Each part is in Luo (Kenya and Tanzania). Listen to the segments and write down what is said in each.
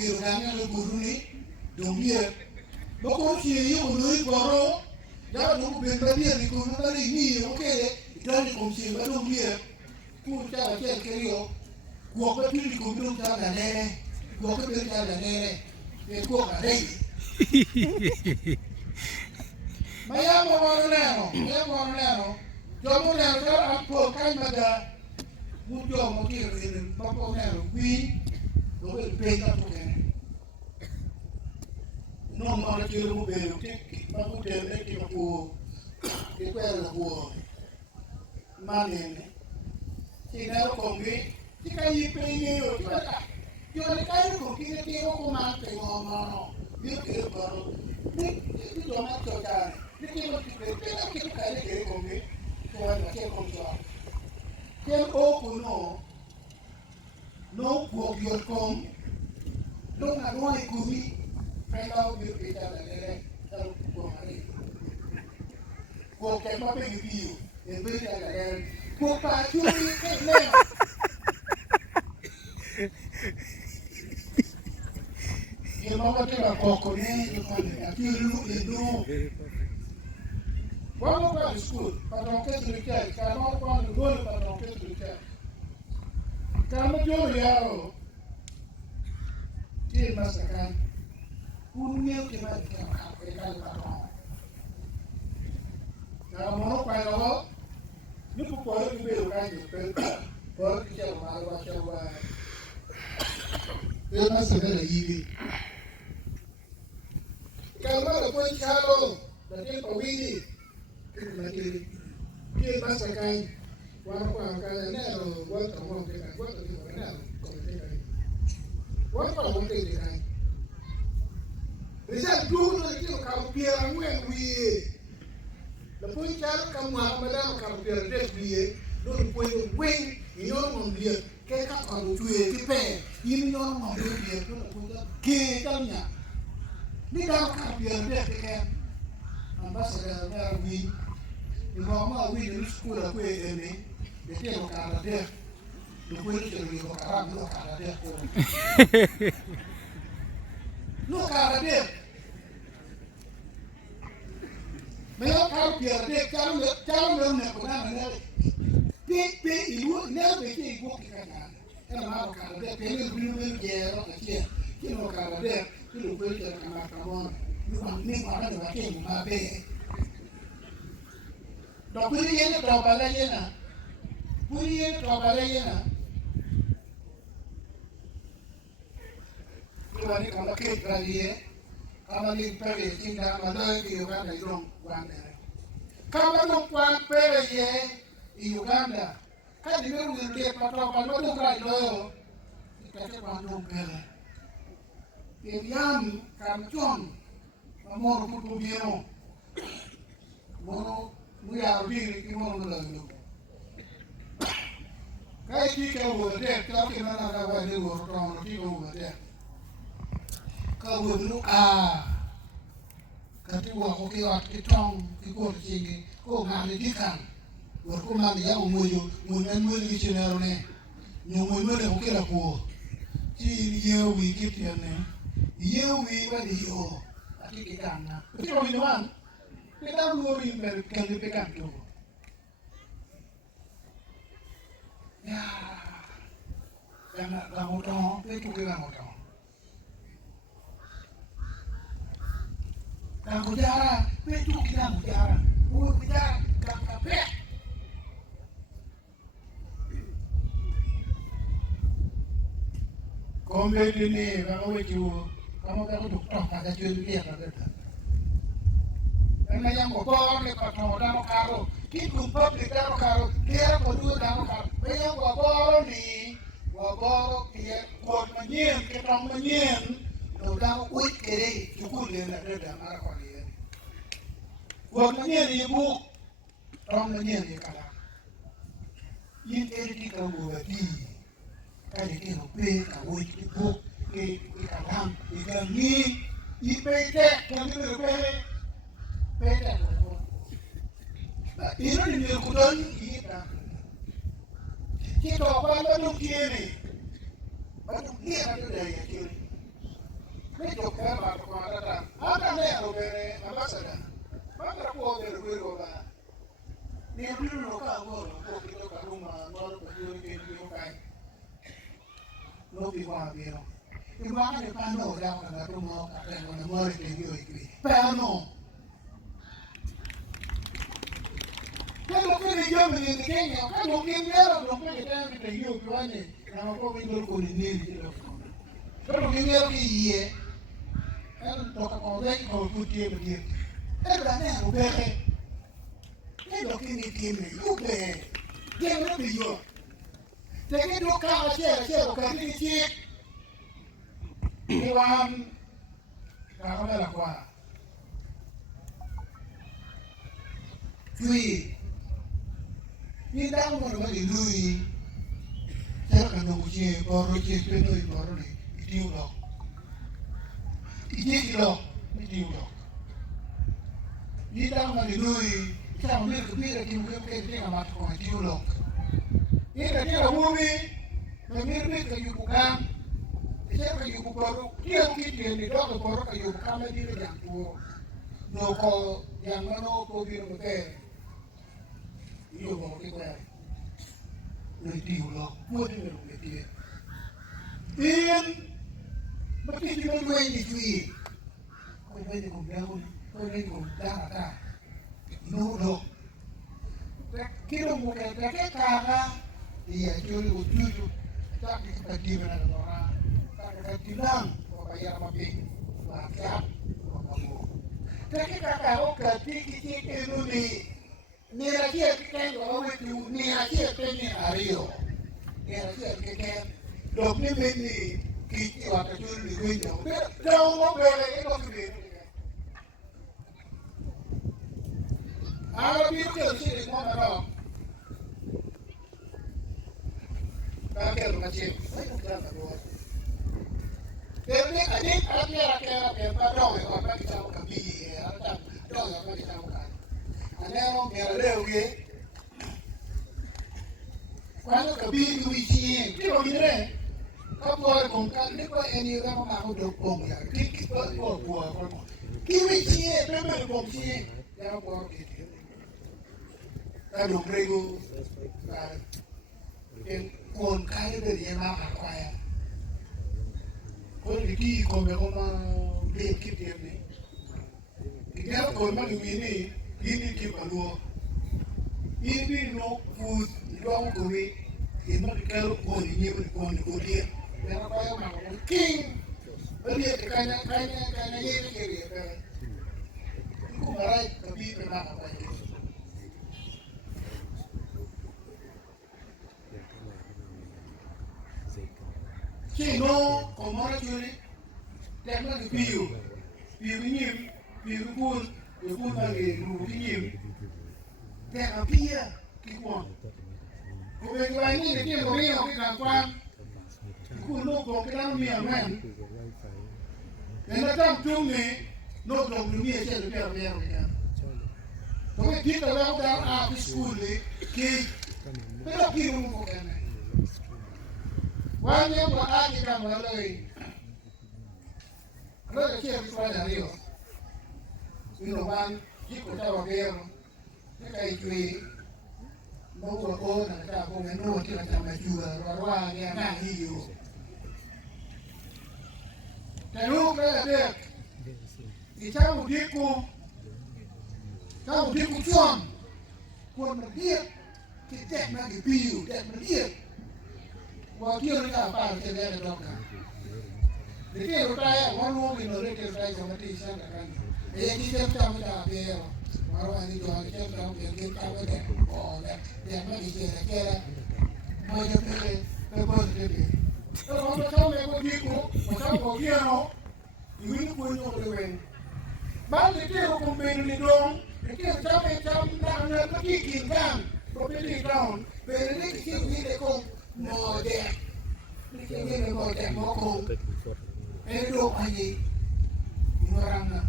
kiro gane lo buruni dongie boko chi yo lui goro ya do ben badia ni ko na ri ni o kere itani ko chi ba dongie ku cha che kerio ku ko ti ko do cha na nene ku ko be cha na nene e ku ka dei maya mo neno yo mo neno ka apo kan maga mu jo mo kiro ni ba ko neno wi do be pe ka to kene no ma kiro mo be ke ma ku de ne ki ko ke kwela ko manene ti na ko ngi ti ka yi pe ye yo ti ka yo ne ka ko ki ne ti ko ma pe mo no yo ke ko ni ti do ma to ka ni ti mo ti pe na ki ka ne ke ko ngi ko na ke ko jo ke o ku no ko yo kom no na no ai ku mi pe la o yo pe ta la le ta ko ma ni ko ke ma pe yu e be ta la le ko pa chu ni ke le ye ma ko te la ko ne yo ko ne a ti lu e do wa mo pa school pa don ke tu ke ka ma ko no go pa don ke tu ke ka ma jo ya o ti ma sa kan un ne ke ma ke ma ke ka pa don na mo no pa lo ni ku ko ni be ka ni pe ko ki ke ma wa ke wa e ma sa ga yi ni ka ma ko ka lo da ke ko wi ni ke ma sa ka wa ko ka ne ro wa ta mo ke ka wa ta ni wa na ko ke ka wa ko mo ke ka risa du no ke ka pi ra ngwe wi la po ka ka ma da ka pi ra de wi no po yo wen ni yo mo bi ke ka ko tu e ki pe yin yo mo bi to la po ke ka nya ni da ka pi ra de ke ambassador na wi ni mama wi ni school la ko e ni de ke ko ka de do ko ni ke ko ka no ka de ko no ka de me yo ka pi de ka me ne ko na ne pe ilu ne be ke ko ka na e ma ka de pe ni bi ni je ro ka ke ki no ka de ki lo ko ke ka ma ka mo ni ma na ba ke ma be do puri yene do bala yena puri yene do bala yena ko ni ka ke pralie kama ni pere kinda ma do ki Uganda yong kwande kama no kwan pere ye Uganda ka di me wi ke pa to pa no do ka lo ka ke pa no pere ye yam kam chon ma mo ru pu bieno mo we are being ki mo no lo kai ki ke wo de ka ke na na wa de wo to no ki wo de ka wo nu ka ti wo ko ki wa ki tong ki ko ti ngi ko ma ni ki kan wo ko ma ya mo yo mo na mo ni ki na ro ne nyo mo no de ko ki la ko ti ye wi ki ti ne ye wi wa di yo ati ki kan na ti ro ni wan pe da lo ri per kan ni pe kan to ya la mo to pe tu ki la mo to la mo jara pe tu ki la mo jara wo ki jara ka pe kombe ni ba mo we ju kama ka to ka ga ju ni ya ka ga na yang ko le ko to da no karo ki ku public da no karo ki era ko du da no karo me yang ko ni wo ki ko ma nyen ke to ma nyen do da ko ku ke re ku ku le na da ma ko ni wo ma nyen ni bu to ma nyen ni kala yin e ti ka wo ba ti ka ni ke no pe ka wo ti bu ke ka ram ka ni i pe te ko ni pe pete ino ni mekudon ita kito kwa ndo kieni bado kia ndo ya kieni me yo que va con la anda nero bene ambassador manda ko bene ko ba ni biru no ka go ko ki to ka ruma no ko yo ke yo kai no bi wa bi no y va a de pa no ya ka ruma ka te no mo re ke yo ki pero no que lo que yo me ni Kenya que lo que quiero lo que tengo que yo que va ni na ko bi do ko ni ni lo pero que quiero que ye el toca con de ko ku tie bi el da ne ro be que lo que ni tiene yo be ye no bi yo te que do ka che ko ka ni chi ni wan ka ko la kwa Tui, ni đang một cái gì lui, chắc là nông chị bỏ rồi chị bên nơi bỏ rồi tiêu đó, chị đó, mới tiêu đó, ni đang mà đi lui, chắc là biết là tiêu cái là mặt còn tiêu đó, ni là cái là mua mi, mà biết cái dụng cụ cam, chắc là dụng cụ bỏ rồi, tiêu cái tiền thì đó là bỏ rồi cái dụng cụ cam mới đi được dạng của, nó có dạng nó có việc một cái yo mo ke kwa le tiu lo mo ni lo ke tie in ba ki ti mo ni tui ko ni ko ya ko ni ko da ta no lo ki lo mo ke ka ka iya yo lo tu ta ki ta ti na no ra ta ka ti lang ko ba ya ma pi ba ka ko mo ta ki ka o ka ti ki ti ke no ni Mira aquí el que tengo, mira aquí el que tiene arriba. Mira aquí el que tiene. Los que vienen y va a tener un niño. Pero no puede ir lo que viene. Ahora mismo que decir es como no. Para que lo caché. Pero ni aquí era que padrón, para que estamos cambiando, ahora estamos, para que estamos Anero me leo que cuando cabí luigi que lo diré como con carne pues en el ramo bajo do ponga que por que luigi pero con si ya por que lo prego el con calle de llevar a cuaya con el que come como de que tiene y ya con más luigi ini ki paluo ini no food long ko wi in ma ka ko ni ni ko ni ko dia ya ko ya ma ko king bali ka kanya ye ni ke ya ko marai ka bi pe ma ka ya ki no ko mara juri te ma ki piu ni piu ko để cô ta để đủ kinh nghiệm để ở kia cái quần của bên ngoài như thế kia có biết cái càng quan cô nô có cái đám miệng này để nó trong chung này nô đồng được miệng trên được miệng này có cái thiết là đâu đang cái school này kia cái đó kia không có cái này quan niệm của ai thì càng nói lời là kia cái quan là điều Ino ban jiko tawa gero nika itui mauwa ona ta ko ngeno kila chama jua rwa ya na hiyo taru ka de itamu diku chuan ko na dia ki tek na ki piu tek na dia wa kio nika pa ke de doka de ke ro ta ya wa no mi no re ke ta ya mati sa ka kan Ini dia tahu dah biar baru ini jual dia tahu biar dia tahu deh. Oh, dia mana kira mau jadi lepas jadi. Kalau orang tahu mereka diku, macam kau dia no, ini pun yang berlain. Balik dia hukum beri dong, dia sampai nak pergi kingkan, property down, beri kecil ni dekong model, ni model mokong, dok aja, orang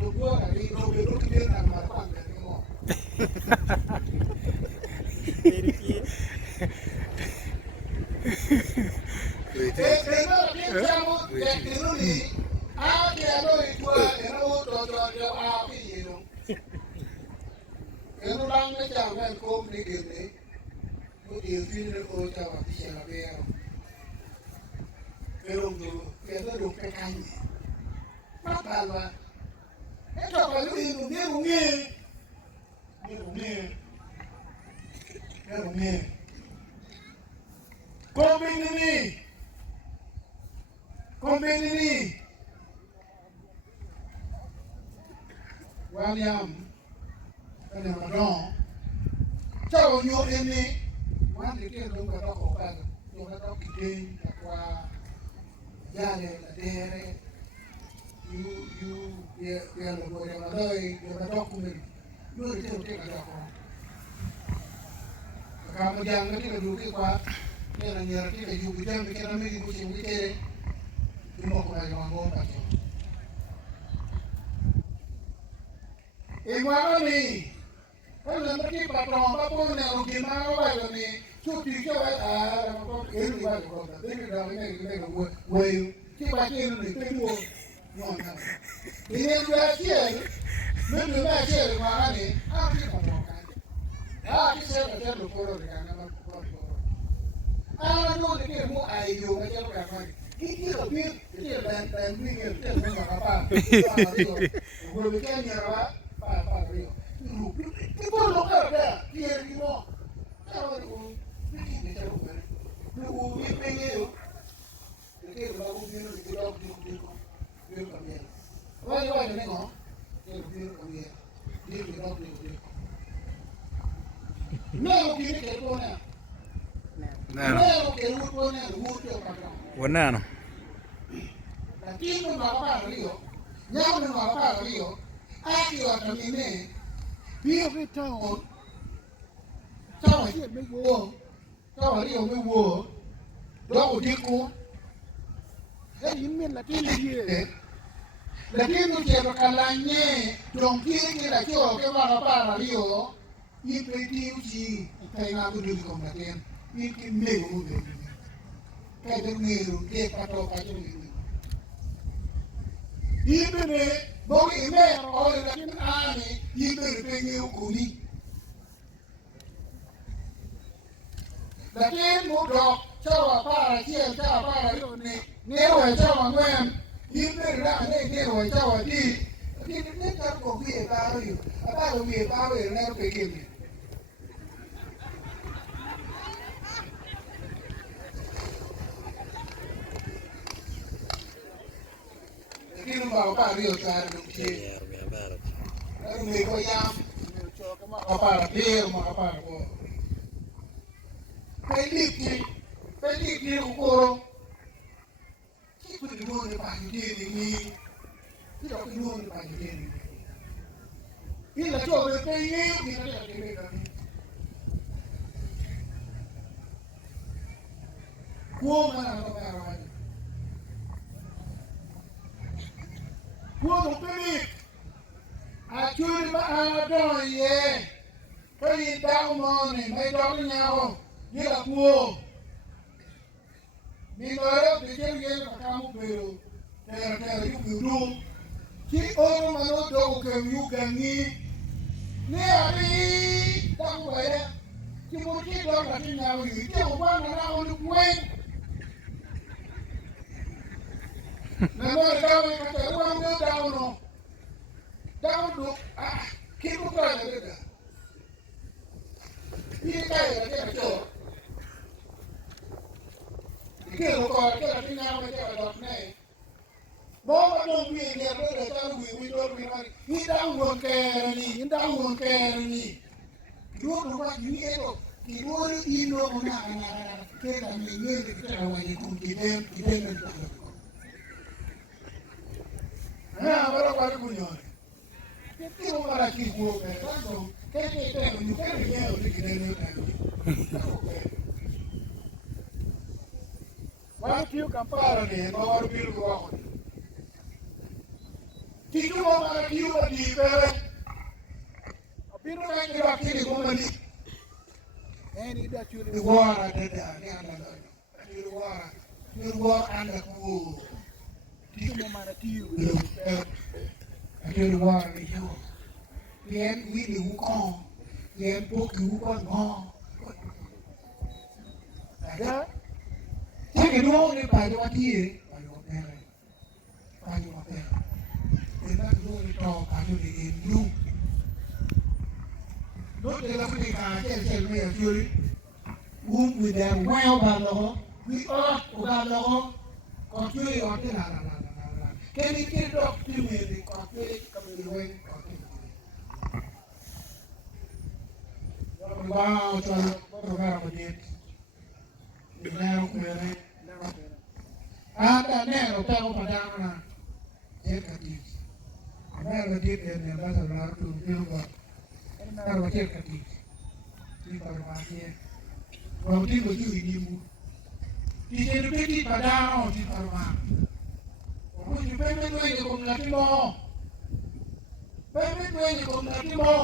Dua dari dua kita nak makan dari mo. Eno lang na chào với cô đi điều đấy, cô điều phi được cô chào vào cái là bèo, cái đồng đồ, cái đó được cái canh, bắt bàn là, cái trò phải đi cùng nghe, nghe cùng nghe, con bên đi, William, cái này mà đó. Chào nhiều em đi, mà để cái đồng cái đó có cái, đồng cái đó kỹ là qua, gia đình là đẻ, you là người là đời, là đó của mình, nuôi cái là đó của. Kamu jangan kita dulu qua, cái là nhờ cái là dùng cái chân cái nó mới đi mua cái đấy, nhưng mà không phải là ngon cả rồi. Em qua đi. Kalau nanti patron apapun yang gimana baik ni, cuti coba macam ini baik kau tak, ini dah ini gue, kita ini temu, ini dua siapa, mana dua siapa mana ni, apa patron kan, kita ada lokor kan, nama lokor. Tu kita mu ayu macam apa, kita lebih, kita lain kita mu apa, gue bikin nyerah, apa Rio. Itu lokal dah, dia di mana? Kalau ini cara bukan, lu ini pengen, jadi kalau ini kita dia kami. Wah ni kau, dia kami, dia kita. Nah, kita kerja mana? Nah, kita mana? Kita apa? Wanano. Tapi pun apa Rio? Jangan apa Rio? Aki orang ini. Biết cái cháu ở trên mấy vua, cháu ở đây mấy vua, đó của chiếc cua, cái gì miền là cái gì đấy, là cái nó chỉ là cái lạnh nhẹ, trong kia cái là chỗ cái bà là liều, ít cái tiêu gì, cái nào cũng được không là tiền, ít cái mèo cũng được, cái đó mèo, cái bắt đầu cái đó mèo, ít cái này, bố cái mẹ ở đây là cái anh này, ít cái mèo cũng đi. Lakini mudo chawa para kia chawa para hiyo ni newe chawa ngwem yimbe la ne newe chawa di lakini ne ka ko vie ba hiyo aba lo vie ba we ne pe kimi lakini ba hiyo tsara no ki ni ko yam ni cho kama para pia ma para ko Peliki ukoro. Kitu kidogo pangeni ni. Kila kidogo pangeni. Ila chobe penye kinataka kimeka. Kuoma na kwa Kuoma peli. Achuri ba adon ye. Peli down morning, mai down nyawo. Dia kuo. Minora pikir kamu bero. Kera yugu. Ki oro mano do ke yugangi. Ne ari tamu ya. Ki murki do ka tinya wi. Ki o ba na o lu kwen. Na mo da we ka ta wa mo down no. Down do ki ko ka na da. Ni ka ya ke to. Kia lo ko ke ti na ma ke do ne bo ma do bi ne do de ta wi do wi ma ni da won ke ni do do ba ni e do ki wo ni no na ke da ni ne de ta wa ni ku ki de ne ta na ba ba ku nyo ke ti mo mara ki ku ke ta do ke te ni ke ni o ki de ne ta Watu kampara ni mawar biru kwa Tiku mama kiu di pewe Biru na kira kiri kwa ni Eni da chuli wara dada ni anda Chuli wara anda ku Tiku mama na tiu Chuli wara ni yo Bien wili wukong Kian po kiupan mo. Ada. Jadi dulu ni pada waktu ini, pada waktu ini. Kita dulu ni tahu pada di Indo. Lúc đây là cái cả cái chuyện này ở dưới uống người đàn queo bà nó bị ớt của bà nó còn chơi ở cái là cái đó thì mình thì còn cái cầm đi quên còn cái bao cho nó vào một điểm được leo về đây đã nè nó tao mà đang là chết cả đi nè là chết này là giờ là tụi tiêu rồi kalau dia kati, di baru mati, kalau dia baju ini mu, di sini pergi pada di baru mati, aku juga pengen tu ini kau nak timo, pengen tu ini kau nak timo.